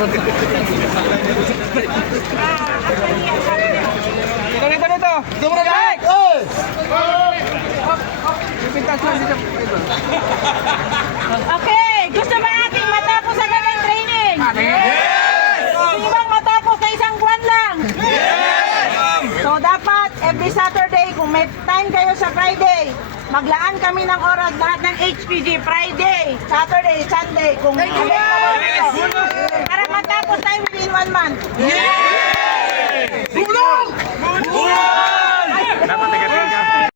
Dito. Dito mo na lahat! Okay, gusto ba nating matapos agad ang training? Yes! Hindi bang matapos na isang buwan lang? So dapat every Saturday, kung may time kayo sa Friday, maglaan kami ng oras lahat ng HPG Friday, Saturday, Sunday, kung para matapos tayo within 1 month. Yes!